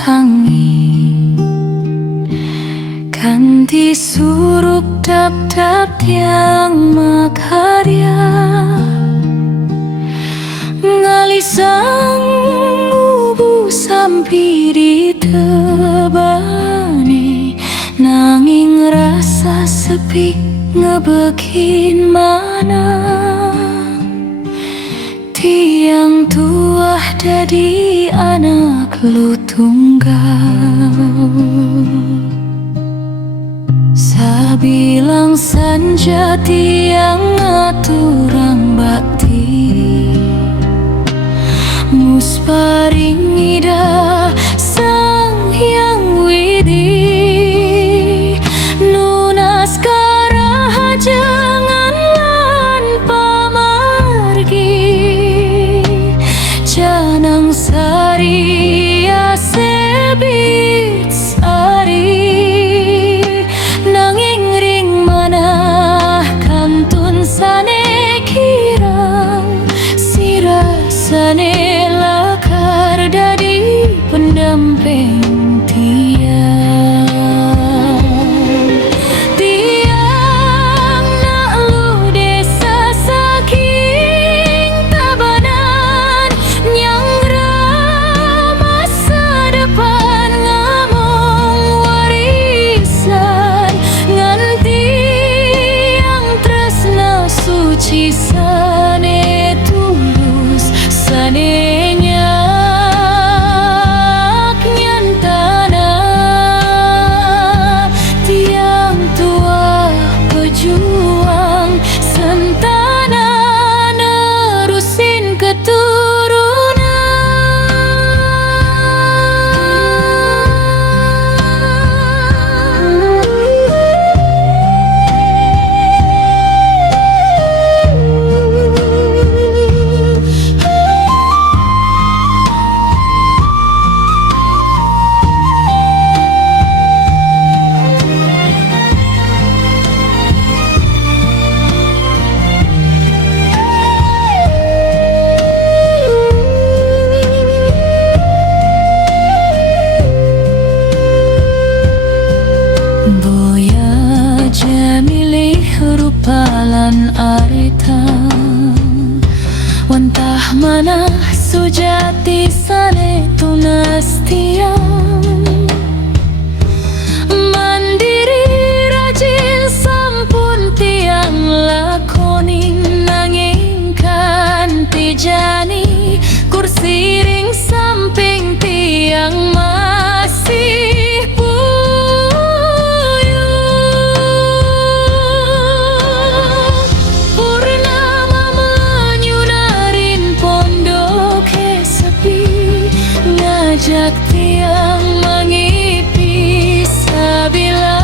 tangi ganti surup dap-dap tiang makarya ngalisang ubu sampai di tebani nanging rasa sepi ngebekin mana tiang tua jadi anak lu tunggal sabilang sanja tiang ngaturang bakti musparing ida sang hyang widi nunas karaha jangan lan pamargi janang sari asebit sari nanging ring manah kantun sane kirang sirasane lakar dadi pendamping tiang nak lu desa saking tabanan nyang masa depan ngamong warisan nganti yang tresna suci sane tulus sane juang sentana nerusin boya jamilih rupalan arita wantah manah sujati sane tunas tiang mandiri rajin sampun tiang lakoning nanging kanthi jani kursi ring samping tiang masih jak tiang mangipi sabilang